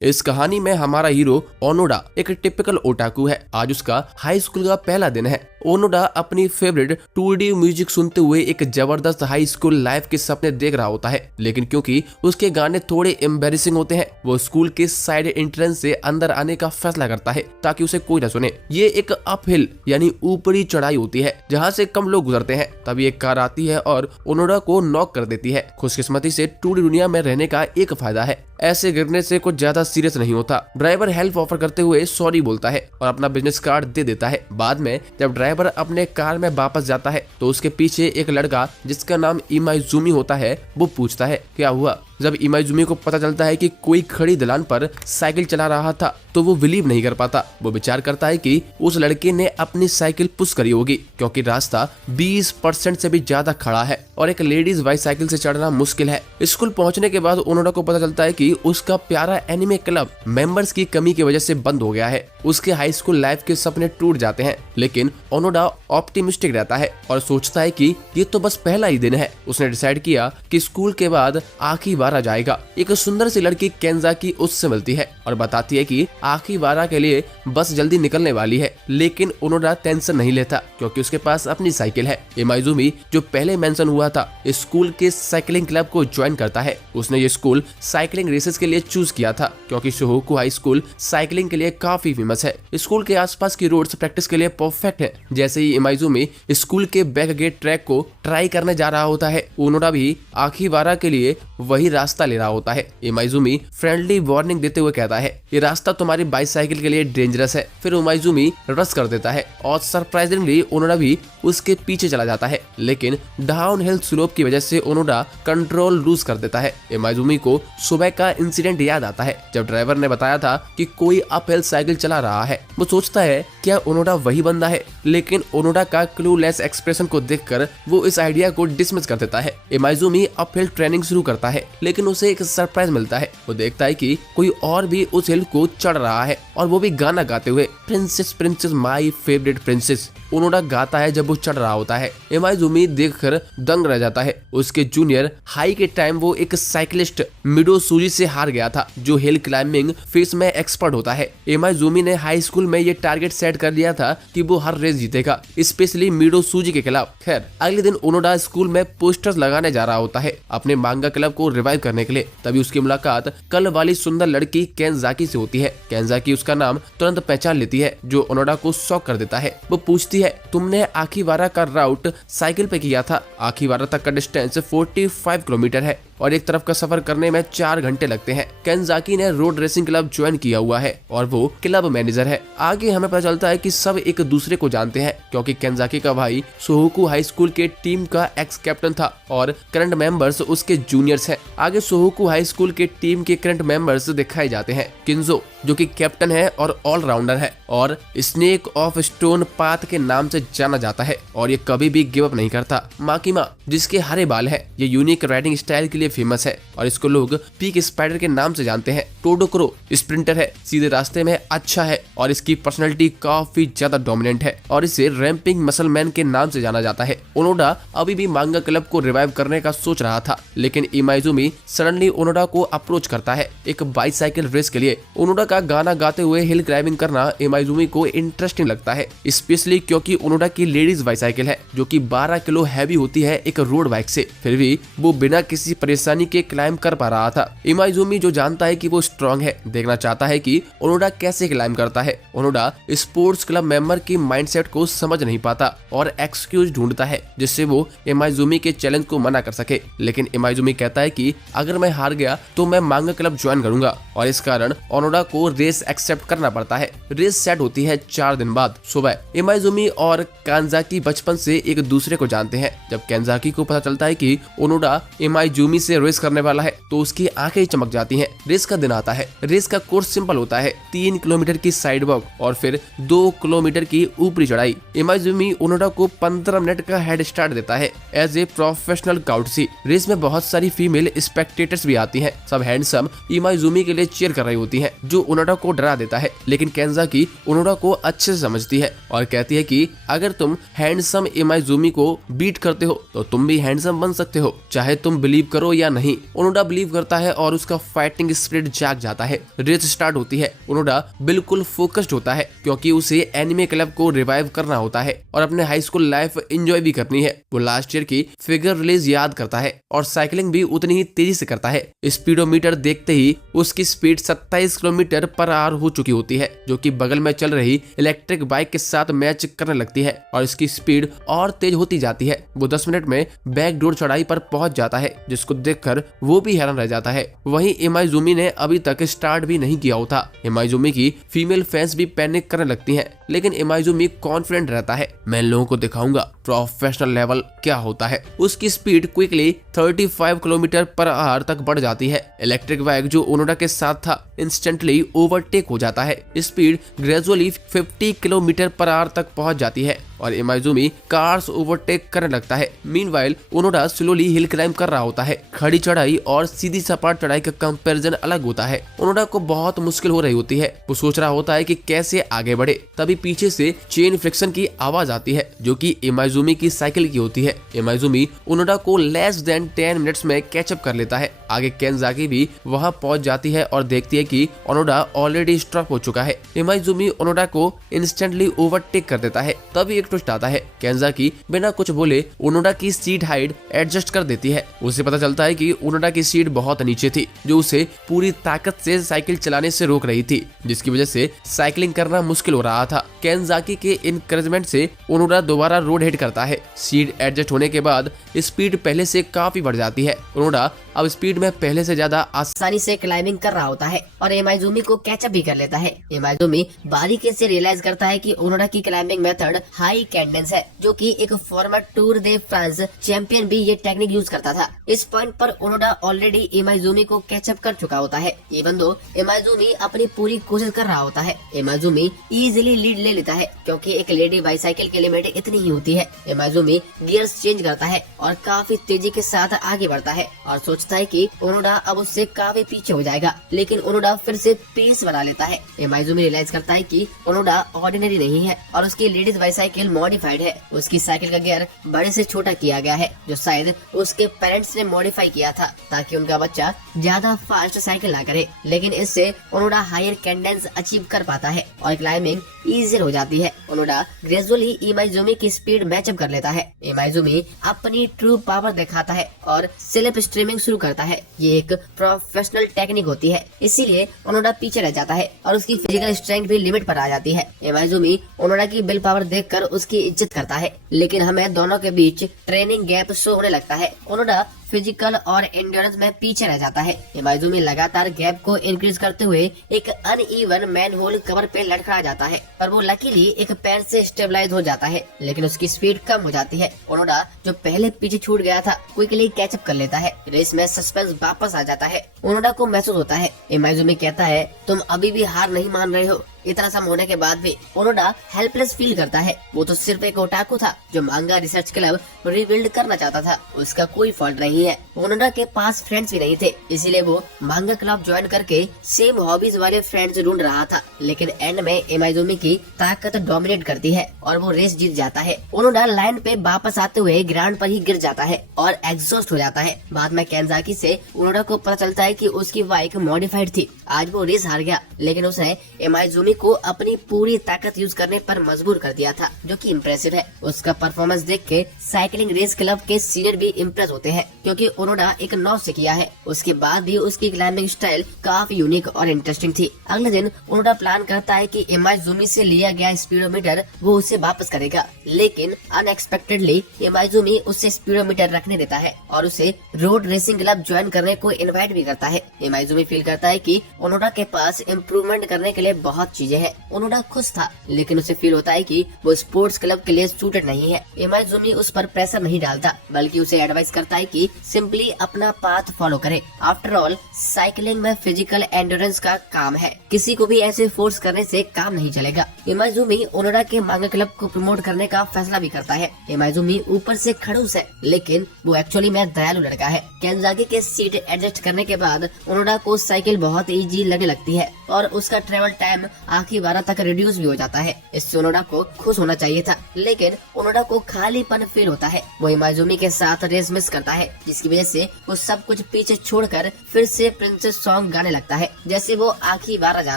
इस कहानी में हमारा हीरो ओनोडा एक टिपिकल ओटाकू है। आज उसका हाई स्कूल का पहला दिन है। ओनोडा अपनी फेवरेट 2D म्यूजिक सुनते हुए एक जबरदस्त हाई स्कूल लाइफ के सपने देख रहा होता है, लेकिन क्योंकि उसके गाने थोड़े एम्बेरसिंग होते हैं, वो स्कूल के साइड एंट्रेंस से अंदर आने का फैसला करता है ताकि उसे कोई न सुने। ये एक अपहिल यानी ऊपरी चढ़ाई होती है जहाँ से कम लोग गुजरते हैं। तभी एक कार आती है और ओनोडा को नॉक कर देती है। खुशकिस्मती से 2D दुनिया में रहने का एक फायदा है, ऐसे गिरने से कुछ ज्यादा सीरियस नहीं होता। ड्राइवर हेल्प ऑफर करते हुए सॉरी बोलता है और अपना बिजनेस कार्ड दे देता है। बाद में जब ड्राइवर अपने कार में वापस जाता है तो उसके पीछे एक लड़का जिसका नाम इमाइजुमी होता है, वो पूछता है क्या हुआ। जब इमाइजुमी को पता चलता है कि कोई खड़ी दलान पर साइकिल चला रहा था तो वो बिलीव नहीं कर पाता। वो विचार करता है कि उस लड़के ने अपनी साइकिल पुश करी होगी, क्योंकि रास्ता 20% से भी ज्यादा खड़ा है और एक लेडीज बाइसाइकिल से चढ़ना मुश्किल है। स्कूल पहुंचने के बाद ओनोडा को पता चलता है कि उसका प्यारा एनिमे क्लब मेंबर्स की कमी की वजह से बंद हो गया है। उसके हाई स्कूल लाइफ के सपने टूट जाते हैं, लेकिन ओनोडा ऑप्टिमिस्टिक रहता है और सोचता है कि ये तो बस पहला ही दिन है। उसने डिसाइड किया कि स्कूल के बाद आखिरी बार जाएगा। एक सुंदर सी लड़की केंजाकी उससे मिलती है और बताती है कि आखिरी बार के लिए बस जल्दी निकलने वाली है, लेकिन ओनोडा टेंशन नहीं लेता क्योंकि उसके पास अपनी साइकिल है। इमाइजुमी जो पहले मेंशन हुआ था, स्कूल के साइकिलिंग क्लब को ज्वाइन करता है। उसने ये स्कूल साइकिलिंग रेसेस के लिए चूज किया था क्योंकि शोहोकू हाई स्कूल साइकिलिंग के लिए काफी फेमस है। स्कूल के आसपास की रोड्स प्रैक्टिस के लिए परफेक्ट है। जैसे ही इमाइजुमी स्कूल के बैक गेट ट्रैक को ट्राई करने जा रहा होता है, ओनोडा भी आखिरी बार के लिए वही रास्ता ले रहा होता है। इमाइजुमी फ्रेंडली वार्निंग देते हुए कहता है ये रास्ता तुम्हारी बाइसाइकिल के लिए डेंजरस है। फिर इमाइजुमी रश कर देता है और सरप्राइजिंगली ओनोडा भी उसके पीछे चला जाता है, लेकिन डाउन हिल स्लोप की वजह से ओनोडा कंट्रोल लूज कर देता है। इमाइजुमी को सुबह का इंसिडेंट याद आता है जब ड्राइवर ने बताया था कि कोई अपहिल साइकिल चला रहा है। वो सोचता है क्या ओनोडा वही बंदा है, लेकिन ओनोडा का क्लूलेस एक्सप्रेशन को देखकर वो इस आइडिया को डिसमिस कर देता है। इमाइजुमी अपहिल ट्रेनिंग शुरू करता है, लेकिन उसे एक सरप्राइज मिलता है। वो देखता है कि कोई और भी उस हिल को चढ़ रहा है और वो भी गाना गाते हुए princess princess my favourite princess Onoda गाता है जब वो चढ़ रहा होता है। इमाइजुमी देखकर दंग रह जाता है। उसके जूनियर हाई के टाइम वो एक साइकिलिस्ट मिडोसुजी से हार गया था जो हिल क्लाइंबिंग फेस में एक्सपर्ट होता है। इमाइजुमी ने हाई स्कूल में ये टारगेट सेट कर लिया था कि वो हर रेस जीतेगा, स्पेशली मिडोसुजी के खिलाफ। खैर अगले दिन ओनोडा स्कूल में पोस्टर्स लगाने जा रहा होता है अपने मांगा क्लब को रिवाइव करने के लिए। तभी उसकी मुलाकात कल वाली सुंदर लड़की केंजाकी से होती है। केंजाकी उसका नाम तुरंत पहचान लेती है, जो ओनोडा को शॉक कर देता है। वो पूछती है तुमने आखिवारा का राउट साइकिल पे किया था। आखिवारा तक का डिस्टेंस 45 किलोमीटर है और एक तरफ का सफर करने में 4 घंटे लगते हैं। केंजाकी ने रोड रेसिंग क्लब ज्वाइन किया हुआ है और वो क्लब मैनेजर है। आगे हमें पता चलता है कि सब एक दूसरे को जानते हैं क्योंकि केंजाकी का भाई शोहोकू हाई स्कूल के टीम का एक्स कैप्टन था और करंट मेंबर्स उसके जूनियर्स हैं। आगे शोहोकू हाई स्कूल के टीम के करंट मेंबर्स दिखाए जाते हैं। किंजो जो कि कैप्टन है और ऑलराउंडर है और स्नेक ऑफ स्टोन पाथ के नाम से जाना जाता है और ये कभी भी गिव अप नहीं करता। माकिमा जिसके हरे बाल है, ये यूनिक राइडिंग स्टाइल के लिए फेमस है और इसको लोग पीक स्पाइडर के नाम से जानते हैं। टोडोक्रो स्प्रिंटर है, सीधे रास्ते में अच्छा है और इसकी पर्सनालिटी काफी ज्यादा डोमिनेंट है और इसे रैंपिंग मसल मैन के नाम से जाना जाता है। ओनोडा अभी भी मांगा क्लब को रिवाइव करने का सोच रहा था, लेकिन इमाइजुमी सडनली ओनोडा को अप्रोच करता है एक बाइसाइकिल रेस के लिए। ओनोडा का गाना गाते हुए हिल क्लाइंबिंग करना इमाइजुमी को इंटरेस्टिंग लगता है, स्पेशली क्योंकि ओनोडा की लेडीज बाइसाइकिल है जो कि 12 किलो हैवी होती है एक रोड बाइक से। फिर भी वो बिना किसी परेशानी के क्लाइंब कर पा रहा था। इमाइजुमी जो जानता है कि वो स्ट्रांग है, देखना चाहता है कि ओनोडा कैसे क्लाइंब करता है। ओनोडा स्पोर्ट्स क्लब मेंबर की माइंडसेट को समझ नहीं पाता और एक्सक्यूज ढूंढता है जिससे वो इमाइजुमी के चैलेंज को मना कर सके, लेकिन इमाइजुमी कहता है कि अगर मैं हार गया तो मैं मांगा क्लब ज्वाइन करूंगा और इस कारण ओनोडा को रेस एक्सेप्ट करना पड़ता है। रेस सेट होती है 4 दिन बाद सुबह। इमाइजुमी और केंजाकी बचपन से एक दूसरे को जानते हैं। जब केंजाकी को पता चलता है कि ओनोडा इमाइजुमी से रेस करने वाला है तो उसकी आंखें चमक जाती हैं। रेस का दिन आता है। रेस का कोर्स सिंपल होता है, 3 किलोमीटर की साइड वॉक और फिर 2 किलोमीटर की ऊपरी चढ़ाई। इमाइजुमी ओनोडा को 15 मिनट का हेड हेड स्टार्ट देता है एज ए प्रोफेशनल काउटसी। रेस में बहुत सारी फीमेल स्पेक्टेटर्स भी आती हैं। सब हैंडसम इमाइजुमी के लिए चीयर कर रही होती हैं, जो ओनोडा को डरा देता है। लेकिन केंजाकी ओनोडा को अच्छे से समझती है और कहती है कि अगर तुम हैंडसम इमाइजुमी को बीट करते हो तो तुम भी हैंडसम बन सकते हो, चाहे तुम बिलीव करो या नहीं। ओनोडा बिलीव करता है और उसका फाइटिंग स्पिरिट जाग जाता है। रेस स्टार्ट होती है। ओनोडा बिल्कुल फोकस्ड होता है क्योंकि उसे एनिमे क्लब को रिवाइव करना होता है और अपने हाई स्कूल लाइफ एंजॉय भी करनी है। वो लास्ट ईयर की फिगर रिलीज याद करता है और साइकिलिंग भी उतनी ही तेजी से करता है। स्पीडोमीटर देखते ही उसकी स्पीड 27 किलोमीटर पर आवर हो चुकी होती है, जो कि बगल में चल रही इलेक्ट्रिक बाइक के साथ मैच करने लगती है और इसकी स्पीड और तेज होती जाती है। वो 10 मिनट में बैक डोर चढ़ाई पर पहुंच जाता है, जिसको देखकर वो भी हैरान रह जाता है। वहीं इमाइजुमी ने अभी तक स्टार्ट भी नहीं किया होता। इमाइजुमी की फीमेल फैंस भी पैनिक करने लगती हैं, लेकिन इमाइजुमी कॉन्फिडेंट रहता है, मैं लोगों को दिखाऊंगा प्रोफेशनल लेवल क्या होता है। उसकी speed quickly 35 kilometre per hour तक बढ़ जाती है। इलेक्ट्रिक बाइक जो ओनोडा के साथ था इंस्टेंटली ओवरटेक हो जाता है। Speed gradually 50 kilometre per hour तक पहुंच जाती है और इमाइजुमी कार्स ओवरटेक करने लगता है। Meanwhile Onoda slowly hill climb कर रहा होता है। खड़ी चढ़ाई और सीधी सपाट चढ़ाई का कंपैरिजन अलग होता है। ओनोडा को बहुत मुश्किल हो रही होती है। वो सोच रहा होता है कि कैसे आगे बढ़े। तभी पीछे से चेन फ्रिक्शन की आवाज आती है, जो कि इमाइजुमी की साइकिल की होती है। इमाइजुमी ओनोडा को लेस देन 10 मिनट्स में कैचअप कर लेता है। आगे केंजाकी भी वहां पहुंच जाती है और देखती है कि ओनोडा ऑलरेडी स्टॉप हो चुका है। इमाइजुमी ओनोडा को इंस्टेंटली ओवरटेक कर देता है। तभी एक ट्विस्ट आता है। केंजाकी बिना कुछ बोले ओनोडा की सीट हाइट एडजस्ट कर देती है। उसे पता चलता है कि ओनोडा की सीट बहुत नीचे थी, जो उसे पूरी ताकत से साइकिल चलाने से रोक रही थी, जिसकी वजह से साइकिलिंग करना मुश्किल हो रहा था। केंजाकी के इनकरेजमेंट से ओनोडा दोबारा रोड हिट करता है। सीट एडजस्ट होने के बाद स्पीड पहले से काफी बढ़ जाती है। ओनोडा अब स्पीड में पहले से ज्यादा आसानी से क्लाइंबिंग कर रहा होता है और इमाइजुमी को कैचअप भी कर लेता है। इमाइजुमी बारीकी से रियलाइज करता है कि ओनोडा की क्लाइंबिंग मेथड हाई कैडेंस है, जो कि एक farmer tour de France champion भी ये टेक्निक यूज करता था। इस पॉइंट पर ओनोडा ऑलरेडी इमाइजुमी को कैचअप कर चुका होता है। इवन दो इमाइजुमी अपनी पूरी कोशिश कर रहा होता है, इमाइजुमी इजीली लीड ले लेता है क्योंकि एक लेडी बाईसाइकिल की लिमिट इतनी ही होती है। इमाइजुमी गियर्स चेंज करता है और काफी तेजी के साथ आगे बढ़ता है और सोचता है कि ओनोडा अब उससे काफी पीछे हो जाएगा, लेकिन ओनोडा फिर से पेस बना लेता है। इमाइजुमी रियलाइज करता है कि ओनोडा ऑर्डिनरी नहीं है और उसकी लेडीज बाईसाइकिल मॉडिफाइड है। उसकी साइकिल का गियर बड़े से छोटा किया गया है, जो शायद उसके पेरेंट्स ने मॉडिफाई किया था ताकि उनका बच्चा ज्यादा फास्ट साइकिल ना करे। लेकिन इससे ओनोडा हायर कैडेंस अचीव कर पाता है और क्लाइंबिंग इजी हो जाती है। ओनोडा ग्रेजुअली इमाइजुमी की स्पीड मैचअप कर लेता है। इमाइजुमी अपनी ट्रू पावर दिखाता है और सेल्फ स्ट्रीमिंग शुरू करता है। ये एक प्रोफेशनल टेक्निक होती है, इसीलिए ओनोडा पीछे रह जाता है और उसकी फिजिकल स्ट्रेंथ भी लिमिट पर आ जाती है। इमाइजुमी ओनोडा की विल पावर देखकर उसकी इज्जत करता है, लेकिन हमें दोनों के बीच ट्रेनिंग गैप शो होने लगता है। ओनोडा फिजिकल और एंड्योरेंस में पीछे रह जाता है। इमाइजुमी लगातार गैप को इंक्रीज करते हुए एक अनइवन मैनहोल कवर पे लटका जाता है, पर वो लकीली एक पैर से स्टेबलाइज हो जाता है, लेकिन उसकी स्पीड कम हो जाती है। ओनोडा जो पहले पीछे छूट गया था क्विकली कैचअप कर लेता है। रेस में सस्पेंस वापस आ जाता है। ओनोडा को महसूस होता है इमाइजुमी कहता है, तुम अभी भी हार नहीं मान रहे हो। इतना सब होने के बाद भी ओनोडा हेल्पलेस फील करता है। वो तो सिर्फ एक ओटाकू था जो मांगा रिसर्च क्लब रिबिल्ड करना चाहता था, उसका कोई फॉल्ट नहीं है। ओनोडा के पास फ्रेंड्स भी नहीं थे, इसीलिए वो मांगा क्लब ज्वाइन करके सेम हॉबीज वाले फ्रेंड्स ढूंढ रहा था। लेकिन एंड में इमाइजुमी की ताकत डोमिनेट करती है और वो रेस जीत जाता है। ओनोडा लाइन पे वापस आते हुए ग्राउंड पर ही गिर जाता है और एग्जॉस्ट हो जाता है। बाद में केंजाकी से ओनोडा को पता चलता है कि उसकी बाइक मॉडिफाइड थी। आज वो रेस हार गया, लेकिन उसने इमाइजुमी को अपनी पूरी ताकत यूज करने पर मजबूर कर दिया था, जो कि इम्प्रेसिव है। उसका परफॉर्मेंस देख के साइकिलिंग रेस क्लब के सीनियर भी इम्प्रेस होते हैं, क्योंकि ओनोडा एक नौ से किया है। उसके बाद भी उसकी क्लाइंबिंग स्टाइल काफी यूनिक और इंटरेस्टिंग थी। अगले दिन ओनोडा प्लान करता है कि इमाइजुमी से लिया गया स्पीडोमीटर वो उसे वापस करेगा, लेकिन अनएक्सपेक्टेडली इमाइजुमी उससे स्पीडोमीटर रखने देता है और उसे रोड रेसिंग क्लब ज्वाइन करने को इनवाइट भी करता है। इमाइजुमी फील करता है कि ओनोडा के पास इम्प्रूवमेंट करने के लिए बहुत चीज चीजें हैं। ओनोडा खुश था, लेकिन उसे फील होता है कि वो स्पोर्ट्स क्लब के लिए सूटेड नहीं है। इमाइजुमी उस पर प्रेशर नहीं डालता, बल्कि उसे एडवाइस करता है कि सिंपली अपना पाथ फॉलो करे। आफ्टर ऑल साइकिलिंग में फिजिकल एंड्योरेंस का काम है, किसी को भी ऐसे फोर्स करने से काम नहीं चलेगा। इमाइजुमी ओनोडा के मांगा क्लब को प्रमोट करने का फैसला भी करता है। इमाइजुमी ऊपर से खड़ूस है, लेकिन वो एक्चुअली में दयालु लड़का है। केंजाकी के सीट एडजस्ट करने के बाद ओनोडा को साइकिल बहुत इजी लगने लगती है और उसका ट्रेवल टाइम आखिरी 12 तक रिड्यूस भी हो जाता है। इससे ओनोडा को खुश होना चाहिए था, लेकिन ओनोडा को खालीपन फील होता है। वो इमाइजुमी के साथ रेस मिस करता है, जिसकी वजह से वो सब कुछ पीछे छोड़कर फिर से प्रिंसेस सॉन्ग गाने लगता है, जैसे वो आखिरी बार जा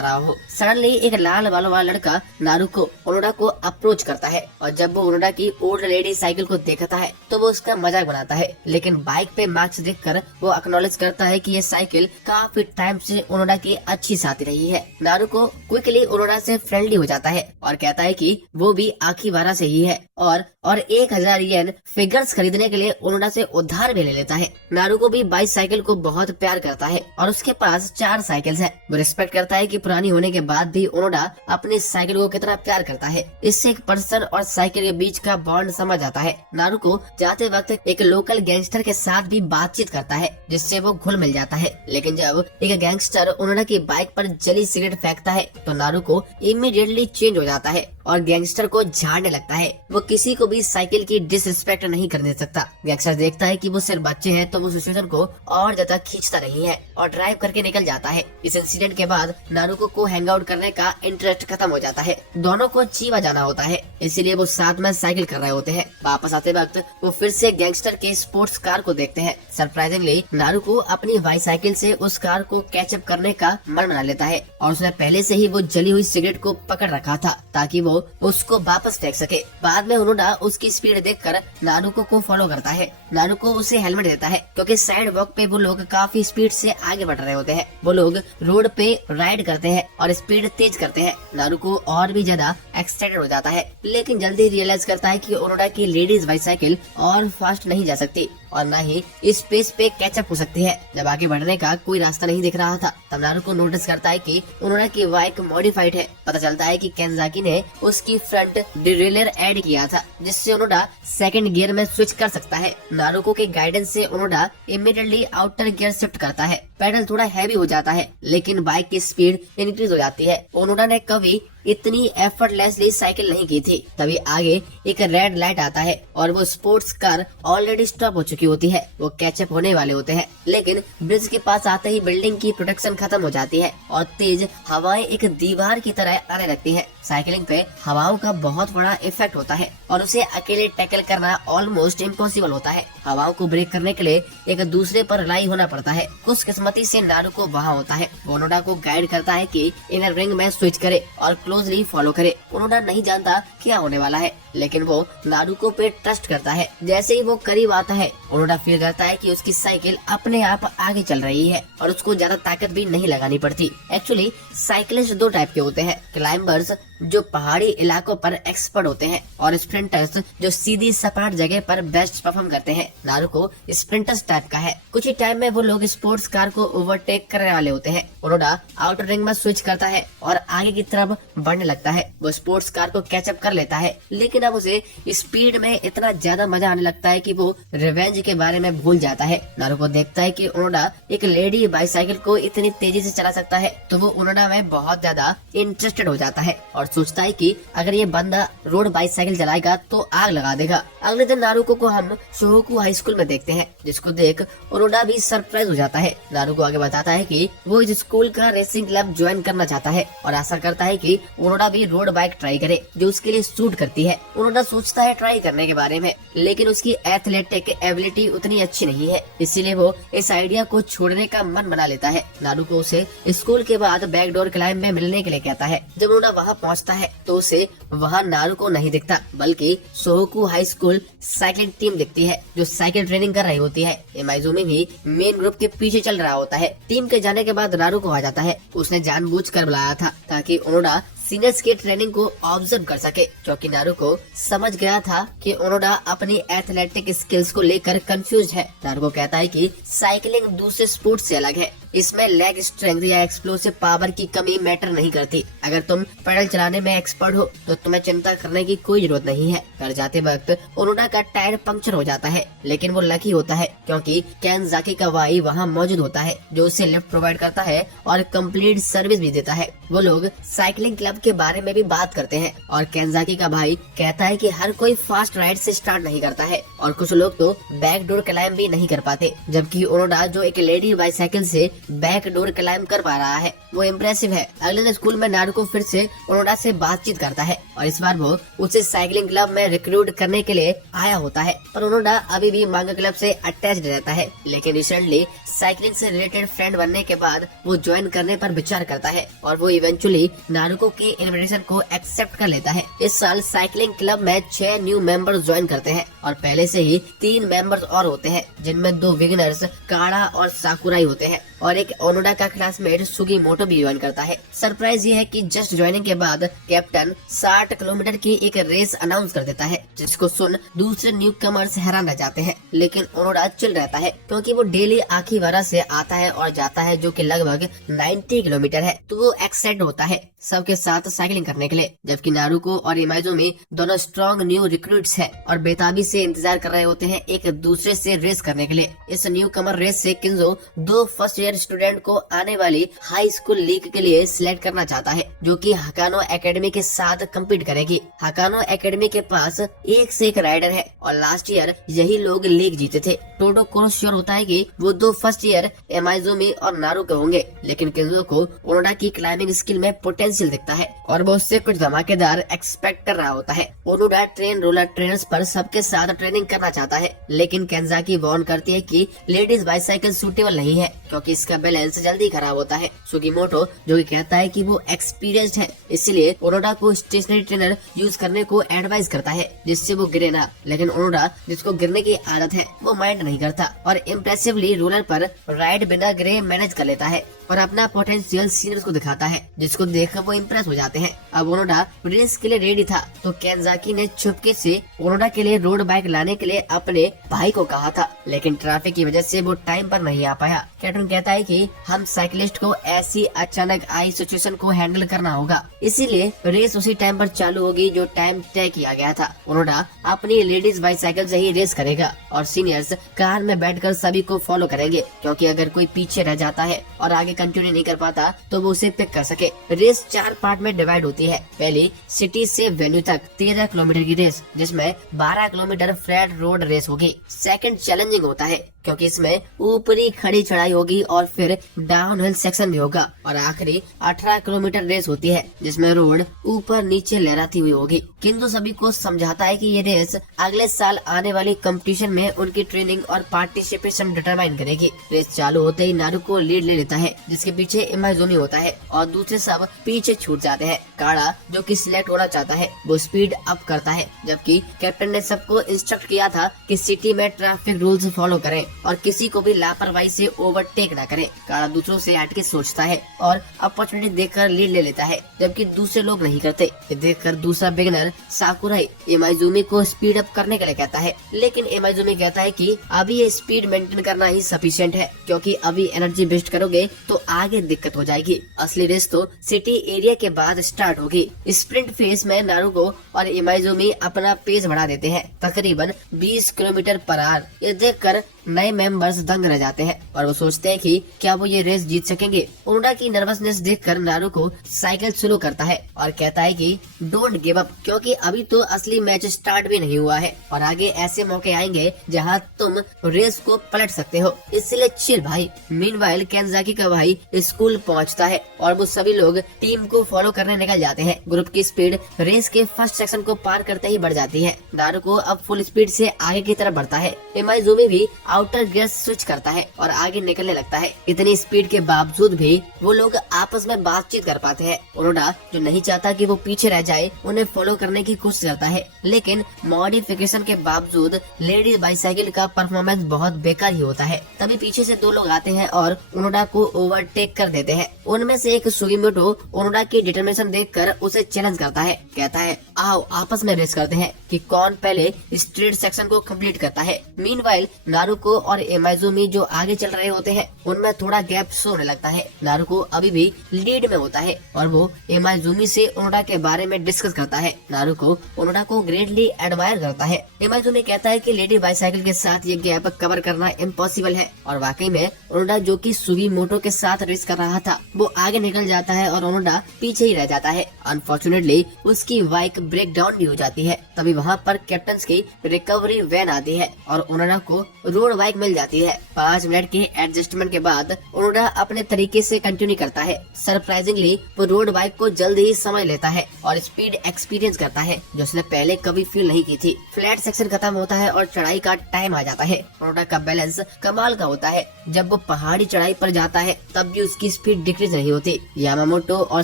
रहा हो। सडनली एक लाल बालों वाला लड़का नारुको ओनोडा को अप्रोच करता है, और जब वो ओनोडा की ओल्ड लेडी साइकिल को देखता है तो वो उसका मजाक बनाता है, लेकिन बाइक पे मार्क्स देखकर वो एक्नॉलेज करता है कि ये साइकिल काफी टाइम से ओनोडा की अच्छी साथी रही है। नारुको क्विकली ओनोडा से फ्रेंडली हो जाता है और कहता है कि वो भी आखिबारा से ही है और 1000 येन फिगर्स खरीदने के लिए ओनोडा से उधार भी ले लेता है। नारुको भी बाइसाइकिल को बहुत प्यार करता है और उसके पास 4 साइकिल्स हैं। वो रिस्पेक्ट करता है कि पुरानी होने के बाद भी ओनोडा अपनी साइकिल को कितना प्यार करता है। इससे एक पर्सन और साइकिल के बीच का बॉन्ड समझ आता है। नारुको जाते वक्त एक लोकल गैंगस्टर के साथ भी बातचीत करता है, जिससे वो घुल मिल जाता है। लेकिन जब एक गैंगस्टर ओनोडा की बाइक पर जली सिगरेट फेंकता है तो नारुको इमीडिएटली चेंज हो जाता है और गैंगस्टर को झाड़ने लगता है। वो किसी को भी साइकिल की डिसरिस्पेक्ट नहीं करने सकता। गैंगस्टर देखता है कि वो सिर्फ बच्चे हैं, तो वो सिचुएशन को और ज्यादा खींचता नहीं है और ड्राइव करके निकल जाता है। इस इंसिडेंट के बाद नारुको को हैंग आउट करने का इंटरेस्ट खत्म हो जाता है। दोनों को चीवा जाना होता है, इसीलिए वो साथ में साइकिल कर रहे होते हैं। वापस आते वक्त वो फिर से गैंगस्टर के स्पोर्ट्स कार को देखते हैं। सरप्राइजिंगली नारुको अपनी बाईसाइकिल से उस कार को कैचअप करने का मन बना लेता है और उसने पहले से ही वो जली हुई सिगरेट को पकड़ रखा था ताकि वो उसको वापस फेंक सके। बाद में ओनोडा उसकी स्पीड देखकर नारुको को फॉलो करता है। नारुको उसे हेलमेट देता है, क्योंकि साइड वॉक पे वो लोग काफी स्पीड से आगे बढ़ रहे होते हैं। वो लोग रोड पे राइड करते हैं और स्पीड तेज करते हैं। नारुको और भी ज्यादा एक्साइटेड हो जाता है, लेकिन जल्दी रियलाइज करता है कि ओनोडा की लेडीज बाइसाइकिल और फास्ट नहीं जा सकती और न ही इस पेस पे कैचअप हो सकती है। जब आगे बढ़ने का कोई रास्ता नहीं दिख रहा था, तब नारुको नोटिस करता है कि ओनोडा की बाइक मॉडिफाइड है। पता चलता है कि केंजाकी ने उसकी फ्रंट डिरेलर ऐड किया था, जिससे ओनोडा सेकंड गियर में स्विच कर सकता है। नारुको के गाइडेंस से Onoda immediately outer gear shift करता है। पैडल थोड़ा हैवी हो जाता है, लेकिन बाइक की स्पीड इंक्रीज हो जाती है। ओनोडा ने कभी इतनी एफर्टलेसली साइकिल नहीं की थी। तभी आगे एक रेड लाइट आता है और वो स्पोर्ट्स कार ऑलरेडी स्टॉप हो चुकी होती है। वो कैचअप होने वाले होते हैं, लेकिन ब्रिज के पास आते ही बिल्डिंग की प्रोटेक्शन खत्म हो जाती है और तेज हवाएं एक दीवार की तरह आने लगती है। साइकिलिंग पे हवाओं का बहुत बड़ा इफेक्ट होता है और उसे अकेले टैकल करना ऑलमोस्ट इम्पॉसिबल होता है। हवाओं को ब्रेक करने के लिए एक दूसरे पर रिलाई होना पड़ता है। खुशकिस्मती से नारुको वहाँ होता है। ओनोडा को गाइड करता है कि इनर रिंग में स्विच करे और क्लोजली फॉलो करे। ओनोडा नहीं जानता क्या होने वाला है, लेकिन वो नारुको पे ट्रस्ट करता है। जैसे ही वो करीब आता है, ओनोडा फील करता है कि उसकी साइकिल अपने आप आगे चल रही है और उसको ज्यादा ताकत भी नहीं लगानी पड़ती। एक्चुअली साइकिलिस्ट 2 टाइप के होते हैं, क्लाइंबर्स जो पहाड़ी इलाकों पर एक्सपर्ट होते हैं और स्प्रिंटर्स जो सीधी सपाट जगह पर बेस्ट परफॉर्म करते हैं। नारुको स्प्रिंटर्स टाइप का है। कुछ ही टाइम में वो लोग स्पोर्ट्स कार को ओवरटेक करने वाले होते हैं। ओनोडा आउटर रिंग में स्विच करता है और आगे की तरफ बढ़ने लगता है। वो स्पोर्ट्स कार को कैचअप कर लेता है, लेकिन अब उसे स्पीड में इतना ज्यादा मजा आने लगता है कि वो रिवेंज के बारे में भूल जाता है। नारुको देखता है कि ओनोडा एक लेडी बाईसाइकिल को इतनी तेजी से चला सकता है, तो वो ओनोडा में बहुत ज्यादा इंटरेस्टेड हो जाता है और सोचता है कि अगर ये बंदा रोड बाईसाइकिल चलाएगा तो आग लगा देगा। अगले दिन नारुको को हम शोहोकु हाई स्कूल में देखते हैं, जिसको देख ओनोडा भी सरप्राइज हो जाता है। नारुको आगे बताता है कि वो इस स्कूल का रेसिंग क्लब ज्वाइन करना चाहता है और आशा करता है कि ओनोडा भी रोड बाइक ट्राई करे जो उसके लिए सूट करती है। ओनोडा सोचता है ट्राई करने के बारे में, लेकिन उसकी एथलेटिक एबिलिटी उतनी अच्छी नहीं है, इसीलिए वो इस आइडिया को छोड़ने का मन बना लेता है। नारुको उसे स्कूल के बाद बैकडोर क्लाइंब में मिलने के लिए कहता है। जब ओनोडा वहाँ पहुँचता है तो उसे वहाँ नारुको नहीं दिखता, बल्कि शोहोकु हाई स्कूल साइकिलिंग टीम दिखती है जो साइकिल ट्रेनिंग कर रही होती है। इमाइजुमी भी मेन ग्रुप के पीछे चल रहा होता है। टीम के जाने के बाद नारुको आ जाता है। उसने जानबूझकर बुलाया था ताकि ओनोडा सीनियर्स की ट्रेनिंग को ऑब्जर्व कर सके, क्योंकि नारुको समझ गया था कि ओनोडा अपनी एथलेटिक स्किल्स को लेकर कंफ्यूज है। नारुको कहता है कि साइकिलिंग दूसरे स्पोर्ट्स से अलग है इसमें लेग स्ट्रेंथ या एक्सप्लोसिव पावर की कमी मैटर नहीं करती। अगर तुम पैडल चलाने में एक्सपर्ट हो तो तुम्हें चिंता करने की कोई जरूरत नहीं है। घर जाते वक्त ओनोडा का टायर पंक्चर हो जाता है, लेकिन वो लकी होता है क्योंकि केनजाकी का भाई वहाँ मौजूद होता है जो उसे लिफ्ट प्रोवाइड करता है और कंप्लीट सर्विस भी देता है। वो लोग साइकिलिंग क्लब के बारे में भी बात करते हैं और केनजाकी का भाई कहता है कि हर कोई फास्ट राइड से स्टार्ट नहीं करता है और कुछ लोग तो बैक डोर क्लाइम भी नहीं कर पाते, जबकि ओनोडा जो एक लेडी बाइसाइकिल से बैक डोर क्लाइम कर पा रहा है वो इम्प्रेसिव है। अगले दिन स्कूल में नारुको फिर से ओनोडा से बातचीत करता है और इस बार वो उसे साइकिलिंग क्लब में रिक्रूट करने के लिए आया होता है, पर ओनोडा अभी भी मांगा क्लब से अटैच्ड रहता है। लेकिन रिसेंटली साइकिलिंग से रिलेटेड फ्रेंड बनने के बाद वो ज्वाइन करने पर विचार करता है और वो इवेंचुअली नारुको के इनविटेशन को एक्सेप्ट कर लेता है। इस साल साइकिलिंग क्लब में 6 न्यू मेंबर्स ज्वाइन करते हैं और पहले से ही 3 मेंबर्स और होते हैं, जिनमें 2 बिगिनर्स काड़ा और साकुराई होते हैं और एक ओनोडा का क्लासमेट सुगीमोटो भी ज्वाइन करता है। सरप्राइज ये है कि जस्ट ज्वाइनिंग के बाद कैप्टन 60 किलोमीटर की एक रेस अनाउंस कर देता है, जिसको सुन दूसरे न्यू कमर्स हैरान रह जाते हैं। लेकिन ओनोडा चिल रहता है क्योंकि वो डेली आखिवारा से आता है और जाता है, जो कि लगभग 90 किलोमीटर है, तो वो एक्साइटेड होता है सबके साथ साइकिलिंग करने के लिए। जबकि नारुको और इमाइजुमी दोनों स्ट्रॉन्ग न्यू रिक्रूट्स हैं और बेताबी से इंतजार कर रहे होते हैं एक दूसरे से रेस करने के लिए। इस न्यू कमर रेस से किंजो 2 फर्स्ट ईयर स्टूडेंट को आने वाली हाई स्कूल लीग के लिए सिलेक्ट करना चाहता है, जो कि हकानो एकेडमी के साथ कम्पीट करेगी। हकानो एकेडमी के पास एक से एक राइडर है और लास्ट ईयर यही लोग लीग जीते थे। टोडो को श्योर होता है कि वो 2 फर्स्ट ईयर इमाइजुमी और नारुको होंगे, लेकिन किंजो को ओनोडा की क्लाइंबिंग स्किल में पोटेंशियल दिखता है और वो उससे कुछ धमाकेदार एक्सपेक्ट कर रहा होता है। ओनोडा ट्रेन रोलर ट्रेनर्स पर सबके साथ ट्रेनिंग करना चाहता है, लेकिन केनजाकी वार्न करती है कि लेडीज बाइसाइकिल सूटेबल नहीं है क्योंकि इसका बैलेंस जल्दी खराब होता है। सुगीमोटो जो कि कहता है कि वो एक्सपीरियंस्ड है, इसलिए ओनोडा को स्टेशनरी ट्रेनर यूज करने को एडवाइस करता है जिससे वो गिरे ना। लेकिन ओनोडा जिसको गिरने की आदत है वो माइंड नहीं करता और इम्प्रेसिवली रोलर पर राइड बिना गिरे मैनेज कर लेता है और अपना पोटेंशियल सीनियर्स को दिखाता है, जिसको देखकर वो इम्प्रेस हो जाते हैं। अब ओनोडा रेस के लिए रेडी था तो केनजाकी ने चुपके से ओनोडा के लिए रोड बाइक लाने के लिए अपने भाई को कहा था, लेकिन ट्रैफिक की वजह से वो टाइम पर नहीं आ पाया। कैप्टन कहता है कि हम साइकिलिस्ट को ऐसी अचानक आई सिचुएशन को हैंडल करना होगा, इसीलिए रेस उसी टाइम पर चालू होगी जो टाइम तय किया गया था। ओनोडा अपनी लेडीज बाइसाइकिल से ही रेस करेगा और सीनियर्स कार में बैठकर सभी को फॉलो करेंगे, क्योंकि अगर कोई पीछे रह जाता है और आगे कंटिन्यू नहीं कर पाता तो वो उसे पिक कर सके। रेस 4 पार्ट में डिवाइड होती है। पहली सिटी से वेन्यू तक 13 किलोमीटर की रेस, जिसमें 12 किलोमीटर फ्लैट रोड रेस होगी। सेकंड चैलेंजिंग होता है क्योंकि इसमें ऊपरी खड़ी चढ़ाई होगी और फिर डाउन हिल सेक्शन भी होगा और आखिरी 18 किलोमीटर रेस होती है जिसमें रोड ऊपर नीचे लहराती हुई होगी। किंतु सभी को समझाता है कि ये रेस अगले साल आने वाली कंपटीशन में उनकी ट्रेनिंग और पार्टिसिपेशन डिटरमाइन करेगी। रेस चालू होते ही नारुको लीड ले लेता है, जिसके पीछे इमाइजुमी होता है और दूसरे सब पीछे छूट जाते हैं। काड़ा जो कि सिलेक्ट होना चाहता है वो स्पीड अप करता है, जबकि कैप्टन ने सबको इंस्ट्रक्ट किया था कि सिटी में ट्रैफिक रूल्स फॉलो करें और किसी को भी लापरवाही से ओवरटेक न करे। काड़ा दूसरों से हटके सोचता है और अपॉर्चुनिटी देखकर लीड ले लेता है, जबकि दूसरे लोग नहीं करते। ये देखकर दूसरा बिगिनर साकुराई इमाइजुमी को स्पीड अप करने के लिए कहता है, लेकिन इमाइजुमी कहता है कि अभी ये स्पीड मेंटेन करना ही सफिशिएंट है, क्योंकि अभी एनर्जी वेस्ट करोगे तो आगे दिक्कत हो जाएगी। असली रेस तो सिटी एरिया के बाद स्टार्ट होगी। स्प्रिंट फेज में नारुको और इमाइजुमी अपना पेस बढ़ा देते हैं तकरीबन 20 किलोमीटर पर आवर। ये देखकर नए मेंबर्स दंग रह जाते हैं और वो सोचते हैं कि क्या वो ये रेस जीत सकेंगे। ओनोडा की नर्वसनेस देखकर नारुको साइकिल स्लो करता है और कहता है कि डोंट गिव अप, क्योंकि अभी तो असली मैच स्टार्ट भी नहीं हुआ है और आगे ऐसे मौके आएंगे जहां तुम रेस को पलट सकते हो, इसलिए चिल भाई। मीनवाइल केनजाकी का भाई स्कूल पहुंचता है और वो सभी लोग टीम को फॉलो करने निकल जाते हैं। ग्रुप की स्पीड रेस के फर्स्ट सेक्शन को पार करते ही बढ़ जाती है। नारुको अब फुल स्पीड से आगे की तरफ बढ़ता है। इमाइजुमी भी आउटर गियर स्विच करता है और आगे निकलने लगता है। इतनी स्पीड के बावजूद भी वो लोग आपस में बातचीत कर पाते हैं। ओनोडा जो नहीं चाहता कि वो पीछे रह जाए, उन्हें फॉलो करने की कोशिश करता है, लेकिन मॉडिफिकेशन के बावजूद लेडीज बाइसाइकिल का परफॉर्मेंस बहुत बेकार ही होता है। तभी पीछे से 2 लोग आते हैं और ओनोडा को ओवरटेक कर देते हैं। उनमें से एक सुगीमोटो ओनोडा की डिटरमिनेशन देखकर उसे चैलेंज करता है, कहता है आओ आपस में रेस करते हैं कि कौन पहले स्ट्रेट सेक्शन को कंप्लीट करता है। मीनवाइल नारुको नारुको और एमाइजुमी जो आगे चल रहे होते हैं उनमें थोड़ा गैप शो होने लगता है। नारुको अभी भी लीड में होता है और वो एमाइजुमी से ओनोडा के बारे में डिस्कस करता है। नारुको ओनोडा को ग्रेटली एडमायर करता है। एमाइजुमी कहता है कि लेडी बाइसाइकिल के साथ ये गैप कवर करना इम्पॉसिबल है और वाकई में ओनोडा जो कि सुगीमोटो के साथ रेस कर रहा था वो आगे निकल जाता है और ओनोडा पीछे ही रह जाता है। अनफॉर्चुनेटली उसकी बाइक ब्रेक डाउन भी हो जाती है। तभी वहाँ पर कैप्टन की रिकवरी वैन आती है और ओनोडा को रोड बाइक मिल जाती है। 5 मिनट के एडजस्टमेंट के बाद ओनोडा अपने तरीके से कंटिन्यू करता है। सरप्राइजिंगली वो रोड बाइक को जल्द ही समझ लेता है और स्पीड एक्सपीरियंस करता है जो उसने पहले कभी फील नहीं की थी। फ्लैट सेक्शन खत्म होता है और चढ़ाई का टाइम आ जाता है। ओनोडा का बैलेंस कमाल का होता है। जब वो पहाड़ी चढ़ाई पर जाता है तब भी उसकी स्पीड डिक्रीज नहीं होती। यामामोटो और